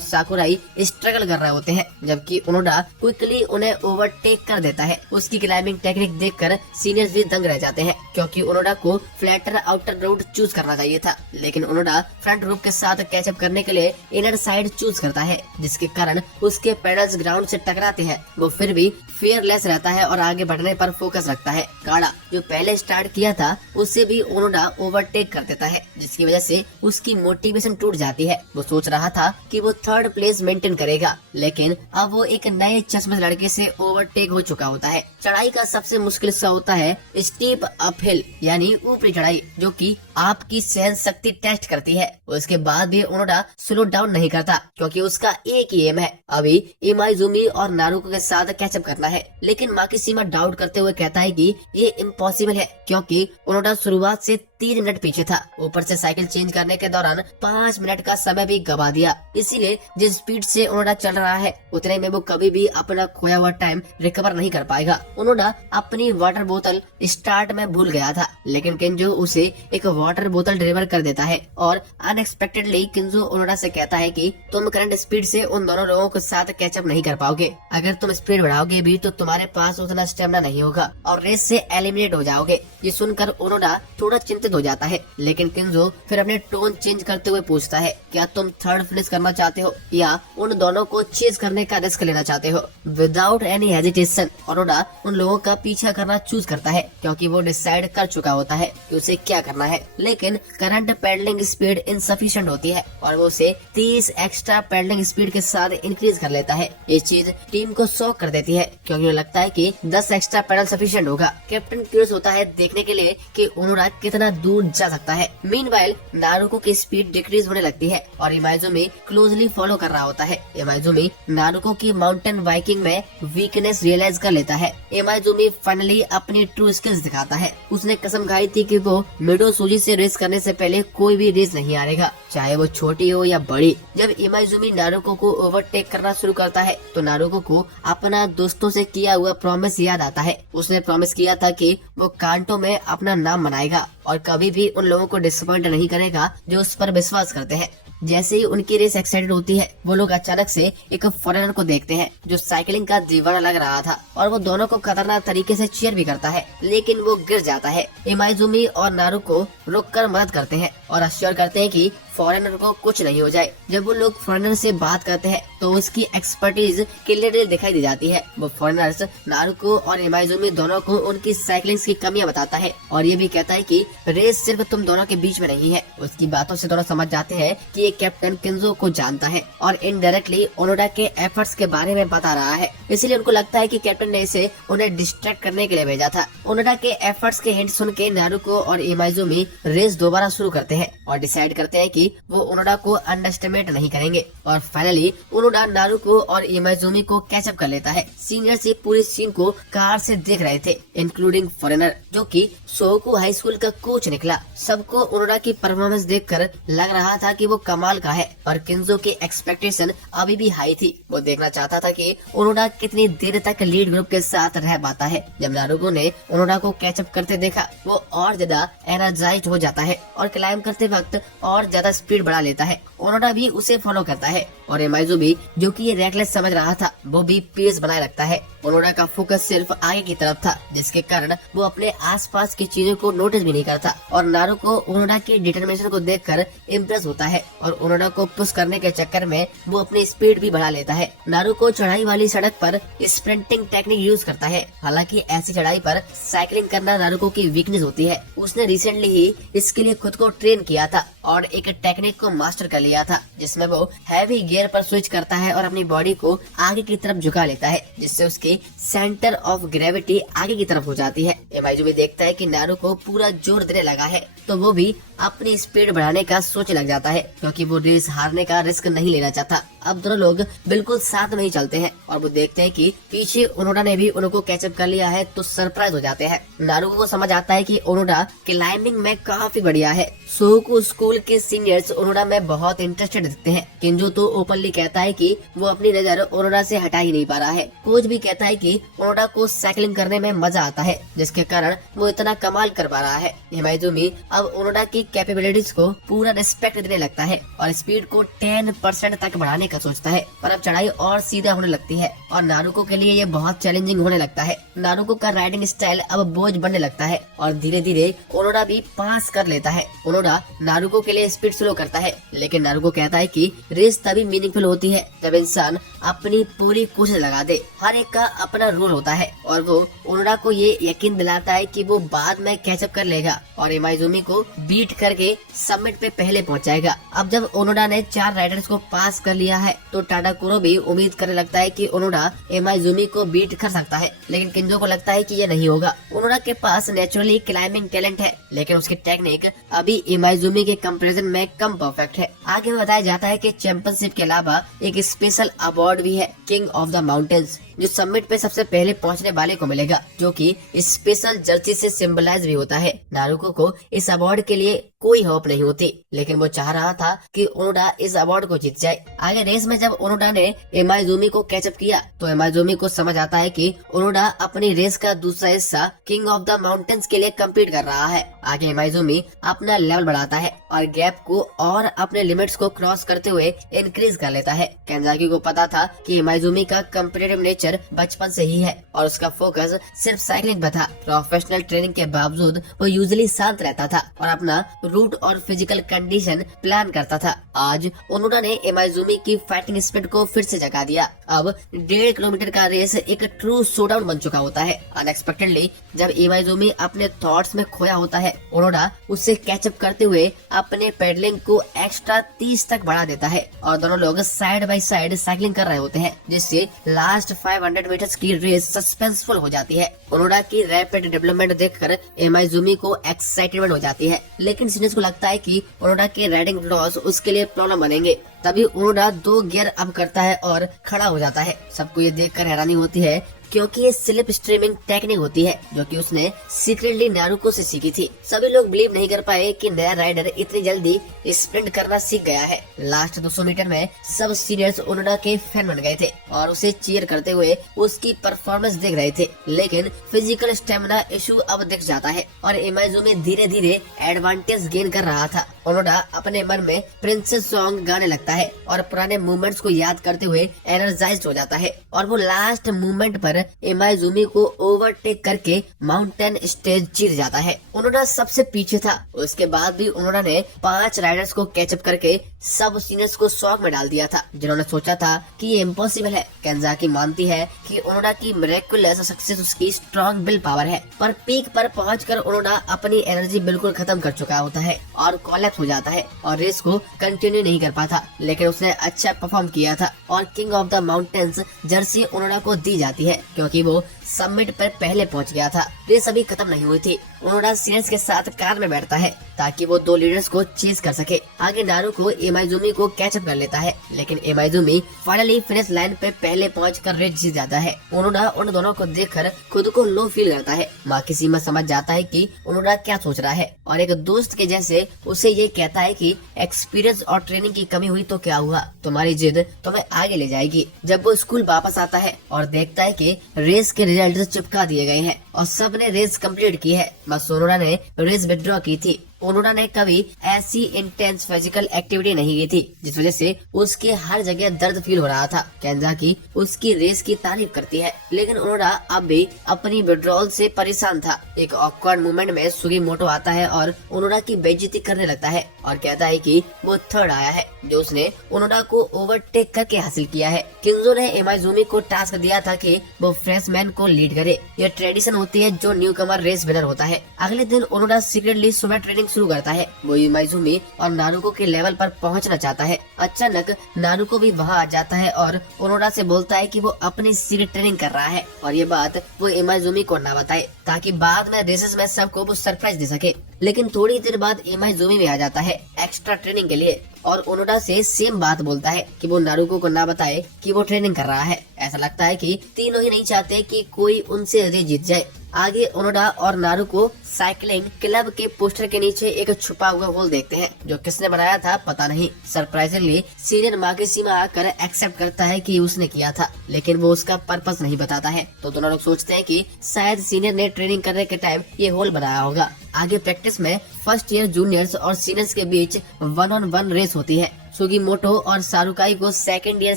साकुराई स्ट्रगल कर रहे होते हैं जबकि ओनोडा क्विकली उन्हें ओवरटेक कर देता है। उसकी क्लाइंबिंग टेक्निक देखकर सीनियर्स भी दंग रह जाते हैं क्योंकि ओनोडा को फ्लैटर आउटर रूट चूज करना चाहिए था, लेकिन ओनोडा फ्रंट रूट के साथ कैचअप करने के लिए इनर साइड चूज करता है जिसके कारण उसके पेडल्स ग्राउंड से टकराते हैं। वो फिर भी फियरलेस रहता है और आगे बढ़ने पर फोकस रखता है। काड़ा जो पहले स्टार्ट किया था उससे भी ओनोडा ओवरटेक कर देता है जिसकी वजह से उसकी मोटिवेशन टूट जाती है। वो सोच रहा था कि वो 3rd प्लेस मेंटेन करेगा, लेकिन अब वो एक नए चश्मे लड़के से ओवरटेक हो चुका होता है। चढ़ाई का सबसे मुश्किल हिस्सा होता है स्टीप अपहिल यानी ऊपरी चढ़ाई जो कि आपकी सहन शक्ति टेस्ट करती है। उसके बाद भी ओनोडा स्लो डाउन नहीं करता क्योंकि उसका एक ही एम है, अभी इमाइजुमी और नारुको के साथ कैचअप करना है। लेकिन माकिशिमा डाउट करते हुए कहता है कि ये इम्पॉसिबल है क्योंकि ओनोडा शुरुआत से 3 मिनट पीछे था। ऊपर से साइकिल चेंज करने के दौरान 5 मिनट का समय भी गवा दिया। इसीलिए जिस स्पीड से ओनोडा चल रहा है उतने में वो कभी भी अपना खोया हुआ टाइम रिकवर नहीं कर पाएगा। ओनोडा अपनी वाटर बोतल स्टार्ट में भूल गया था, लेकिन केंजो उसे एक वाटर बोतल डिलीवर कर देता है और अनएक्सपेक्टेडली केंजो ओनोडा से कहता है कि तुम करंट स्पीड से उन दोनों लोगों के साथ कैचअप नहीं कर पाओगे। अगर तुम स्पीड बढ़ाओगे भी तो तुम्हारे पास उतना स्टेमिना नहीं होगा और रेस से एलिमिनेट हो जाओगे। ये सुनकर ओनोडा थोड़ा चिंतित हो जाता है, लेकिन केंजो फिर अपने टोन चेंज करते हुए पूछता है क्या तुम 3rd फिनिश करना चाहते हो या उन दोनों को चेज करने का रिस्क लेना चाहते हो। विदाउट एनी हेजिटेशन ओनोडा उन लोगों का पीछा करना चूज करता है क्योंकि वो डिसाइड कर चुका होता है कि उसे क्या करना है। लेकिन करंट पैडलिंग स्पीड इनसफिशिएंट होती है और वो उसे 30 एक्स्ट्रा पैडलिंग स्पीड के साथ इंक्रीज कर लेता है। ये चीज टीम को शॉक कर देती है क्योंकि उन्हें लगता है कि 10 एक्स्ट्रा पैडल सफिशिएंट होगा। कैप्टन क्यूरियस होता है देखने के लिए कि ओनोडा कितना दूर जा सकता है। मीनवाइल नारुको की स्पीड डिक्रीज होने लगती है और इमाइजुमी क्लोजली फॉलो कर रहा होता है। इमाइजुमी नारुको की माउंटेन बाइकिंग में वीकनेस रियलाइज कर लेता है। इमाइजुमी फाइनली अपनी ट्रू स्किल्स दिखाता है। उसने कसम खाई थी कि वो मिडो सूजी से रेस करने से पहले कोई भी रेस नहीं हारेगा, चाहे वो छोटी हो या बड़ी। जब इमाइजुमी नारुको को ओवरटेक करना शुरू करता है तो नारुको को अपना दोस्तों से किया हुआ प्रॉमिस याद आता है। उसने प्रॉमिस किया था कि वो कांटो में अपना नाम बनाएगा और कभी भी उन लोगों को डिसअपॉइंट नहीं करेगा जो उस पर विश्वास करते हैं। जैसे ही उनकी रेस एक्साइटेड होती है वो लोग अचानक से एक फॉरेनर को देखते हैं जो साइकिलिंग का दीवाना लग रहा था और वो दोनों को खतरनाक तरीके से चीयर भी करता है, लेकिन वो गिर जाता है। इमाइजुमी और नारुको रुककर मदद करते हैं और अश्योर करते हैं कि फॉरेनर को कुछ नहीं हो जाए। जब वो लोग फॉरेनर से बात करते हैं तो उसकी एक्सपर्टीज क्लियरली दिखाई दी जाती है। वो फॉरेनर्स नारुको और इमाइजुमी दोनों को उनकी साइकिलिंग की कमियां बताता है और ये भी कहता है कि रेस सिर्फ तुम दोनों के बीच में नहीं है। उसकी बातों से दोनों समझ जाते हैं कि ये कैप्टन केंजो को जानता है और इनडायरेक्टली ओनोडा के एफर्ट्स के बारे में बता रहा है। इसलिए उनको लगता है कि कैप्टन ने इसे उन्हें डिस्ट्रैक्ट करने के लिए भेजा था। ओनोडा के एफर्ट्स के हिंट सुन के नारुको और इमाइजुमी रेस दोबारा शुरू करते हैं और डिसाइड करते हैं कि वो ओनोडा को अंडरएस्टिमेट नहीं करेंगे और फाइनली ओनोडा नारुको और इमाइजुमी को कैचअप कर लेता है। सीनियर से पूरी सीन को कार से देख रहे थे, इंक्लूडिंग फॉरेनर जो कि सोको हाई स्कूल का कोच निकला। सबको ओनोडा की परफॉर्मेंस देखकर लग रहा था कि वो कमाल का है और केंजो की एक्सपेक्टेशन अभी भी हाई थी। वो देखना चाहता था कि ओनोडा कितनी देर तक लीड ग्रुप के साथ रह पाता है। जब नारुको ने ओनोडा को कैचअप करते देखा वो और ज्यादा एनर्जाइज्ड हो जाता है और क्लाइंब करते वक्त और ज्यादा स्पीड बढ़ा लेता है। ओनोडा भी उसे फॉलो करता है और इमाइजुमी जो कि ये रेकलेस समझ रहा था वो भी पेस बनाए रखता है। ओनोडा का फोकस सिर्फ आगे की तरफ था, जिसके कारण वो अपने आसपास की चीजों को नोटिस भी नहीं करता और नारुको ओनोडा की डिटर्मिनेशन को देखकर इम्प्रेस होता है और ओनोडा को पुश करने के चक्कर में वो अपनी स्पीड भी बढ़ा लेता है। नारुको चढ़ाई वाली सड़क पर स्प्रिंटिंग टेक्निक यूज करता है। हालांकि ऐसी चढ़ाई पर साइकिलिंग करना नारुको की वीकनेस होती है। उसने रिसेंटली ही इसके लिए खुद को ट्रेन किया था और एक टेक्निक को मास्टर कर लिया था, जिसमें वो हैवी गियर पर स्विच करता है और अपनी बॉडी को आगे की तरफ झुका लेता है, जिससे उसकी सेंटर ऑफ ग्रेविटी आगे की तरफ हो जाती है। एमाइजुमी देखता है कि नारुको पूरा जोर देने लगा है, तो वो भी अपनी स्पीड बढ़ाने का सोच लग जाता है, क्योंकि वो रेस हारने का रिस्क नहीं लेना चाहता। अब दोनों लोग बिल्कुल साथ में ही चलते हैं और वो देखते हैं कि पीछे ओनोडा ने भी उनको कैचअप कर लिया है, तो सरप्राइज हो जाते हैं। नारुको को समझ आता है कि ओनोडा क्लाइंबिंग में काफी बढ़िया है। सोको स्कूल के सीनियर्स ओनोडा में बहुत इंटरेस्टेड दिखते हैं। किंजो तो ओपनली कहता है कि वो अपनी नजर ओनोडा से हटा ही नहीं पा रहा है। कोच भी कहता है कि ओनोडा को साइकिलिंग करने में मजा आता है, जिसके कारण वो इतना कमाल कर पा रहा है। हिमाइजुमी अब ओनोडा की कैपेबिलिटीज को पूरा रिस्पेक्ट देने लगता है और स्पीड को 10% तक बढ़ाने का सोचता है। पर अब चढ़ाई और सीधा होने लगती है और नारुको के लिए ये बहुत चैलेंजिंग होने लगता है। नारुको का राइडिंग स्टाइल अब बोझ बनने लगता है और धीरे धीरे ओनोडा भी पास कर लेता है। ओनोडा नारुको के लिए स्पीड स्लो करता है, लेकिन नारुको कहता है कि रेस तभी मीनिंगफुल होती है जब इंसान अपनी पूरी कोशिश लगा दे। हर एक का अपना रोल होता है और वो ओनोडा को ये यकीन दिलाता है कि वो बाद में कैचअप कर लेगा और इमाइजुमी को बीट करके समिट पे पहले पहुंच जाएगा। अब जब ओनोडा ने 4 राइडर्स को पास कर लिया है, तो टाडाकुरो भी उम्मीद करने लगता है कि ओनोडा इमाइजुमी को बीट कर सकता है, लेकिन किंजो को लगता है कि ये नहीं होगा। ओनोडा के पास नेचुरली क्लाइंबिंग टैलेंट है, लेकिन उसकी टेक्निक अभी इमाइजुमी के कंपैरिजन में कम परफेक्ट है। आगे बताया जाता है कि चैंपियनशिप के अलावा एक स्पेशल अवार्ड भी है, किंग ऑफ द माउंटेन्स, जो समिट पे सबसे पहले पहुंचने वाले को मिलेगा, जो कि स्पेशल जर्सी से सिंबलाइज भी होता है। नारुको को इस अवार्ड के लिए कोई होप नहीं होती, लेकिन वो चाह रहा था कि ओनोडा इस अवार्ड को जीत जाए। आगे रेस में जब ओनोडा ने इमाइजुमी को कैचअप किया, तो इमाइजुमी को समझ आता है कि ओनोडा अपनी रेस का दूसरा हिस्सा किंग ऑफ द माउंटेन्स के लिए कम्पीट कर रहा है। आगे इमाइजुमी अपना लेवल बढ़ाता है और गैप को और अपने लिमिट्स को क्रॉस करते हुए इंक्रीज कर लेता है। केंजाकी को पता था कि इमाइजुमी का कम्पिटिटिव नेचर बचपन से ही है और उसका फोकस सिर्फ साइकिलिंग पर था। प्रोफेशनल ट्रेनिंग के बावजूद वो यूजुअली शांत रहता था और अपना रूट और फिजिकल कंडीशन प्लान करता था। आज ओनोडा ने इमाइजुमी की फाइटिंग स्पिरिट को फिर से जगा दिया। अब 1.5 किलोमीटर का रेस एक ट्रू शोडाउन बन चुका होता है। अनएक्सपेक्टेडली जब इमाइजुमी अपने थॉट्स में खोया होता है, ओनोडा उससे कैचअप करते हुए अपने पेडलिंग को एक्स्ट्रा 30 तक बढ़ा देता है और दोनों लोग साइड बाय साइड साइकिलिंग कर रहे होते हैं, जिससे लास्ट 500 मीटर्स की रेस सस्पेंसफुल हो जाती है। ओनोडा की रैपिड डेवलपमेंट देखकर इमाइजुमी को एक्साइटमेंट हो जाती है, लेकिन सीनियर्स को लगता है कि ओनोडा के राइडिंग लॉस उसके लिए प्रॉब्लम बनेंगे। तभी ओनोडा 2 गियर अप करता है और खड़ा हो जाता है। सबको ये देखकर हैरानी होती है, क्योंकि ये स्लिप स्ट्रीमिंग टेक्निक होती है जो कि उसने सीक्रेटली नारुको से सीखी थी। सभी लोग बिलीव नहीं कर पाए कि नया राइडर इतनी जल्दी स्प्रिंट करना सीख गया है। लास्ट 200 मीटर में सब सीनियर्स ओनोडा के फैन बन गए थे और उसे चीयर करते हुए उसकी परफॉर्मेंस देख रहे थे, लेकिन फिजिकल स्टेमिना इशू अब दिख जाता है और इमाइजुमी धीरे धीरे एडवांटेज गेन कर रहा था। ओनोडा अपने मन में प्रिंसेस सॉन्ग गाने लगता है और पुराने मूवमेंट्स को याद करते हुए एनर्जाइज्ड हो जाता है और वो लास्ट मूवमेंट पर इमाइजुमी को ओवरटेक करके माउंटेन स्टेज जीत जाता है। ओनोडा सबसे पीछे था, उसके बाद भी ओनोडा ने 5 राइडर्स को कैचअप करके सब सीनियर्स को शॉक में डाल दिया था, जिन्होंने सोचा था कि ये इम्पॉसिबल है। केंजाकी मानती है कि ओनोडा की मिरेकुलस सक्सेस उसकी स्ट्रॉन्ग विल पावर है, पर पीक पर पहुंचकर ओनोडा अपनी एनर्जी बिल्कुल खत्म कर चुका होता है और कोलैप्स हो जाता है और रेस को कंटिन्यू नहीं कर पाता। लेकिन उसने अच्छा परफॉर्म किया था और king of the mountains Jersey Onoda को दी जाती है, क्योंकि वो समिट पर पहले पहुंच गया था। रेस अभी खत्म नहीं हुई थी। ओनोडा सीनियर्स के साथ कार में बैठता है ताकि वो 2 लीडर्स को चेस कर सके। आगे नारुको इमाइजुमी को कैचअप कर लेता है, लेकिन इमाइजुमी फाइनली फिनिश लाइन पे पहले पहुंचकर रेस जीत जाता है। ओनोडा उन दोनों को देखकर खुद को लो फील करता है। माँ सीमा समझ जाता है कि ओनोडा क्या सोच रहा है और एक दोस्त के जैसे उसे ये कहता है कि एक्सपीरियंस और ट्रेनिंग की कमी हुई तो क्या हुआ, तुम्हारी जिद तुम्हें आगे ले जाएगी। जब वो स्कूल वापस आता है और देखता है कि रेस के रिजल्ट चिपका दिए गए हैं और सबने रेस कंप्लीट की है, बस ओनोडा ने रेस विथड्रॉ की थी। ओनोडा ने कभी ऐसी इंटेंस फिजिकल एक्टिविटी नहीं की थी, जिस वजह से उसके हर जगह दर्द फील हो रहा था। केंजाकी उसकी रेस की तारीफ करती है, लेकिन ओनोडा अब भी अपनी विड्रॉल से परेशान था। एक ऑकवर्ड मोमेंट में सुगीमोटो आता है और ओनोडा की बेइज्जती करने लगता है और कहता है कि वो थर्ड आया है, जो उसने ओनोडा को ओवरटेक करके हासिल किया है। किंजो ने इमाइजुमी को टास्क दिया था कि वो फ्रेशमैन को लीड करे। यह ट्रेडिशन होती है जो न्यूकमर रेस विनर होता है। अगले दिन ओनोडा सीक्रेटली सुबह ट्रेनिंग शुरू करता है। वो इमाइजुमी और नारुको के लेवल पर पहुंचना चाहता है। अचानक नारुको भी वहां आ जाता है और ओनोडा से बोलता है कि वो अपनी सीक्रेट ट्रेनिंग कर रहा है और ये बात वो इमाइजुमी को ना बताए, ताकि बाद में रेसेस में सबको वो सरप्राइज दे सके। लेकिन थोड़ी देर बाद इमाइजुमी भी आ जाता है एक्स्ट्रा ट्रेनिंग के लिए और ओनोडा से सेम बात बोलता है कि वो नारुको को ना बताए कि वो ट्रेनिंग कर रहा है। ऐसा लगता है कि तीनों ही नहीं चाहते कि कोई उनसे रेस जीत जाए। आगे ओनोडा और नारुको साइकिलिंग क्लब के पोस्टर के नीचे एक छुपा हुआ होल देखते हैं, जो किसने बनाया था पता नहीं। सरप्राइजिंगली सीनियर माकिशिमा आकर एक्सेप्ट करता है कि उसने किया था, लेकिन वो उसका पर्पस नहीं बताता है। तो दोनों लोग सोचते हैं कि शायद सीनियर ने ट्रेनिंग करने के टाइम ये होल बनाया होगा। आगे प्रैक्टिस में फर्स्ट ईयर जूनियर्स और सीनियर्स के बीच 1-on-1 रेस होती है। सुगीमोटो और सारुकाई को सेकंड ईयर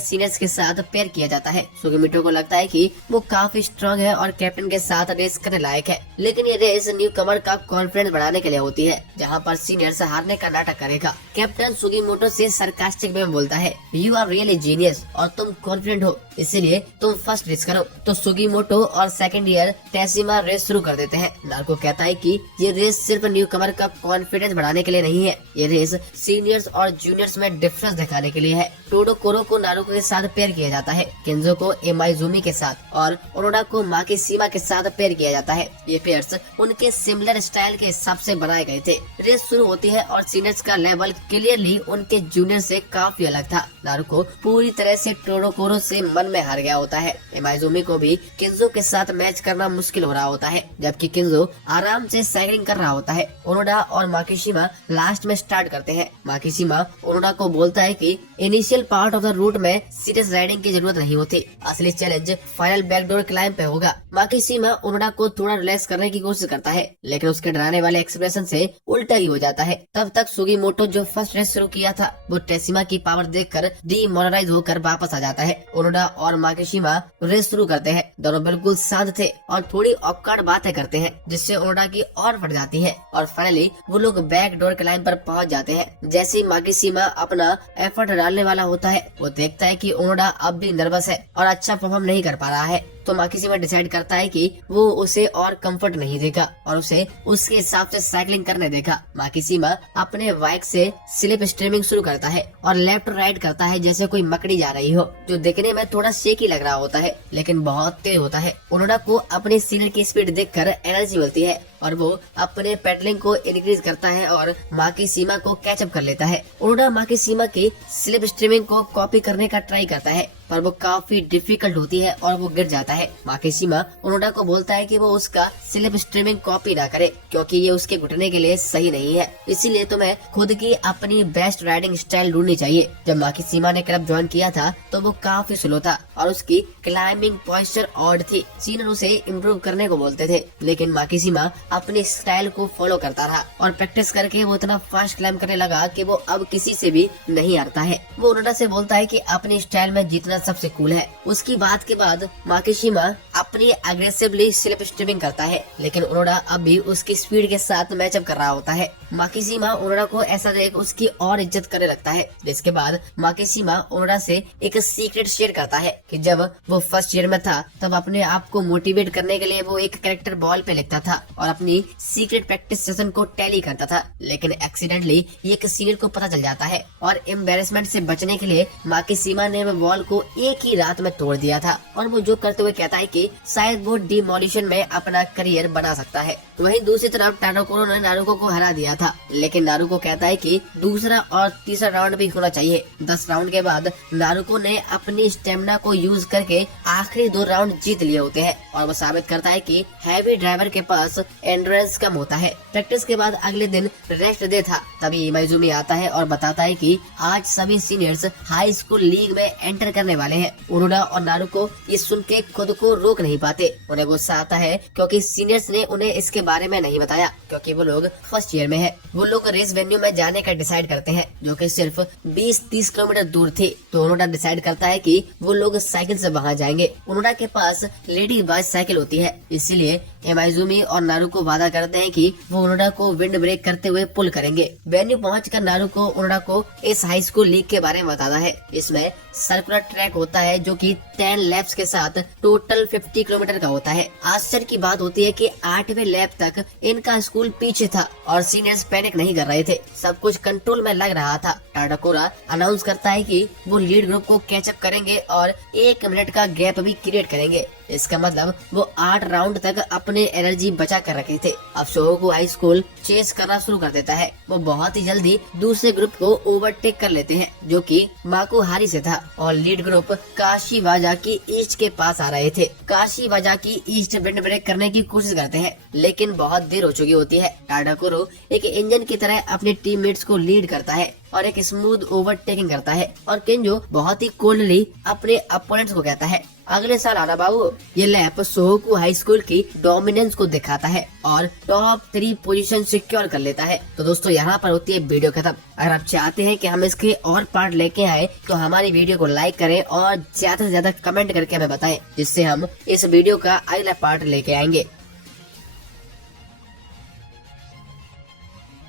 सीनियर्स के साथ पेयर किया जाता है। सुगीमोटो को लगता है कि वो काफी स्ट्रांग है और कैप्टन के साथ रेस करने लायक है, लेकिन ये रेस न्यू कमर का कॉन्फिडेंस बढ़ाने के लिए होती है, जहां पर सीनियर्स हारने का नाटक करेगा। कैप्टन सुगीमोटो से सरकास्टिक में बोलता है, यू आर रियली जीनियस और तुम कॉन्फिडेंट हो, इसीलिए तुम फर्स्ट रेस करो। तो सुगीमोटो और सेकंड ईयर टेसिमा रेस शुरू कर देते हैं। नारुको कहता है कि ये रेस सिर्फ न्यू कमर का कॉन्फिडेंस बढ़ाने के लिए नहीं है, ये रेस सीनियर्स और जूनियर्स में डिफरेंस दिखाने के लिए है। टोडोकोरो को नारुको के साथ पेयर किया जाता है, केंजो को इमाइजुमी के साथ और ओनोडा को माकिशिमा के साथ पेयर किया जाता है। ये पेयर्स उनके सिमिलर स्टाइल के हिसाब से बनाए गए थे। रेस शुरू होती है और सीनियर्स का लेवल क्लियरली उनके जूनियर से काफी अलग था। नारुको पूरी तरह से टोडोकोरो से मन में हार गया होता है। इमाइजुमी को भी केंजो के साथ मैच करना मुश्किल हो रहा होता है, जबकि केंजो आराम से साइकिलिंग कर रहा होता है। ओनोडा और माकिशिमा लास्ट में स्टार्ट करते हैं। माकिशिमा ओनोडा को बोलता है कि initial part of the root में सीरियस राइडिंग की जरूरत नहीं होती, असली चैलेंज फाइनल बैकडोर क्लाइंब पे होगा। माकिशिमा ओनोडा को थोड़ा रिलैक्स करने की कोशिश करता है, लेकिन उसके डराने वाले एक्सप्रेशन से उल्टा ही हो जाता है। तब तक सुगीमोटो जो फर्स्ट रेस शुरू किया था, वो टेसिमा की पावर देखकर डीमोरलाइज होकर वापस आ जाता है। ओनोडा और माकिशिमा रेस शुरू करते हैं। दोनों बिल्कुल शांत थे और थोड़ी ऑकवर्ड बातें करते हैं, जिससे ओनोडा की और फट जाती है और फाइनली वो लोग बैक डोर क्लाइंब पर पहुंच जाते हैं। जैसे ही माकिशिमा अपना एफर्ट डालने वाला होता है, वो देखता है कि ओनोडा अब भी नर्वस है और अच्छा परफॉर्म नहीं कर पा रहा है। तो माकिशिमा डिसाइड करता है कि वो उसे और कंफर्ट नहीं देगा और उसे उसके हिसाब से साइकिलिंग करने देगा। माकिशिमा अपने बाइक से स्लिप स्ट्रीमिंग शुरू करता है और लेफ्ट राइट करता है जैसे कोई मकड़ी जा रही हो, जो देखने में थोड़ा शेकी लग रहा होता है, लेकिन बहुत तेज होता है। ओनोडा को अपने सीनियर की स्पीड देखकर एनर्जी मिलती है और वो अपने पेडलिंग को इंक्रीज करता है और माकिशिमा को कैचअप कर लेता है। ओनोडा माकिशिमा की स्लिप स्ट्रीमिंग को कॉपी करने का ट्राई करता है, पर वो काफी डिफिकल्ट होती है और वो गिर जाता है। माकिशिमा ओनोडा को बोलता है कि वो उसका स्लिप स्ट्रीमिंग कॉपी ना करे, क्योंकि ये उसके घुटने के लिए सही नहीं है। इसीलिए तुम्हें खुद की अपनी बेस्ट राइडिंग स्टाइल ढूंढनी चाहिए। जब माकिशिमा ने क्लब ज्वाइन किया था, तो वो काफी स्लो था और उसकी क्लाइंबिंग पोस्चर ऑड थी। सीनियर उसे इम्प्रूव करने को बोलते थे, लेकिन माकिशिमा अपने स्टाइल को फॉलो करता रहा और प्रैक्टिस करके वो इतना फास्ट क्लाइंब करने लगा कि वो अब किसी से भी नहीं हारता है। वो ओनोडा से बोलता है कि अपनी स्टाइल में जीतना सबसे कूल है। उसकी बात के बाद माकिशिमा अपनी अग्रेसिवली स्लिप स्ट्रीमिंग करता है, लेकिन ओनोडा अब भी उसकी स्पीड के साथ मैचअप कर रहा होता है। माकिशिमा ओनोडा को ऐसा देख उसकी और इज्जत करने लगता है, जिसके बाद माकिशिमा ओनोडा से एक सीक्रेट शेयर करता है कि जब वो फर्स्ट ईयर में था, तब अपने आप को मोटिवेट करने के लिए वो एक कैरेक्टर बॉल पे लिखता था और अपनी सीक्रेट प्रैक्टिस सेशन को टैली करता था। लेकिन एक्सीडेंटली ये एक सीनियर को पता चल जाता है और एम्बेरसमेंट से बचने के लिए माकिशिमा ने वो बॉल को एक ही रात में तोड़ दिया था और वो जो करते हुए कहता है कि शायद वो डिमोलिशन में अपना करियर बना सकता है। वहीं दूसरी तरफ टाडोकोरो ने नारुको को हरा दिया था, लेकिन नारुको कहता है कि दूसरा और तीसरा राउंड भी होना चाहिए। 10 राउंड के बाद नारुको ने अपनी स्टेमिना को यूज करके आखिरी 2 राउंड जीत लिए होते हैं और वो साबित करता है कि हैवी ड्राइवर के पास एंड्योरेंस कम होता है। प्रैक्टिस के बाद अगले दिन रेस्ट डे था, तभी इमाइजुमी आता है और बताता है कि आज सभी सीनियर्स हाई स्कूल लीग में एंटर करने वाले हैं। ओनोडा और नारुको ये सुन के खुद को रोक नहीं पाते। उन्हें गुस्सा आता है क्योंकि सीनियर्स ने उन्हें इसके बारे में नहीं बताया, क्योंकि वो लोग फर्स्ट ईयर में है। है। वो लोग रेस वेन्यू में जाने का डिसाइड करते हैं, जो कि सिर्फ 20-30 किलोमीटर दूर थी। तो ओनोडा डिसाइड करता है कि वो लोग साइकिल से वहां जाएंगे। ओनोडा के पास लेडी बॉय साइकिल होती है, इसीलिए एमाइजुमी और नारुको वादा करते हैं कि वो ओनोडा को विंड ब्रेक करते हुए पुल करेंगे। वेन्यू पहुंचकर नारुको ओनोडा को इस हाई स्कूल लीग के बारे में बताता है। इसमें सर्कुलर ट्रैक होता है जो कि 10 लैप्स के साथ टोटल 50 किलोमीटर का होता है। आश्चर्य की बात होती है कि 8वें लैप तक इनका स्कूल पीछे था और सीनियर्स पैनिक नहीं कर रहे थे। सब कुछ कंट्रोल में लग रहा था। टाडाकोरा अनाउंस करता है कि वो लीड ग्रुप को कैचअप करेंगे और 1 मिनट का गैप भी क्रिएट करेंगे। इसका मतलब वो 8 राउंड तक अपने एनर्जी बचा कर रखे थे। अब शोगोकू हाई स्कूल चेस करना शुरू कर देता है। वो बहुत ही जल्दी दूसरे ग्रुप को ओवरटेक कर लेते हैं, जो कि माकुहारी से था, और लीड ग्रुप काशीवाजाकी ईस्ट के पास आ रहे थे। काशीवाजाकी ईस्ट विंड ब्रेक करने की कोशिश करते हैं, लेकिन बहुत देर हो चुकी होती है। टाडाकोरो एक इंजन की तरह अपने टीममेट्स को लीड करता है और एक स्मूथ ओवरटेकिंग करता है, और केंजो बहुत ही कोल्डली अपने अपोनेंट्स को कहता है, अगले साल आना बाबू। ये लैप शोगोकू हाई स्कूल की डोमिनेंस को दिखाता है और टॉप 3 पोजीशन सिक्योर कर लेता है। तो दोस्तों यहाँ पर होती है वीडियो खत्म। अगर आप चाहते हैं कि हम इसके और पार्ट लेके आए तो हमारी वीडियो को लाइक करें और ज्यादा से ज्यादा कमेंट करके हमें बताएं, जिससे हम इस वीडियो का अगला पार्ट लेके आएंगे।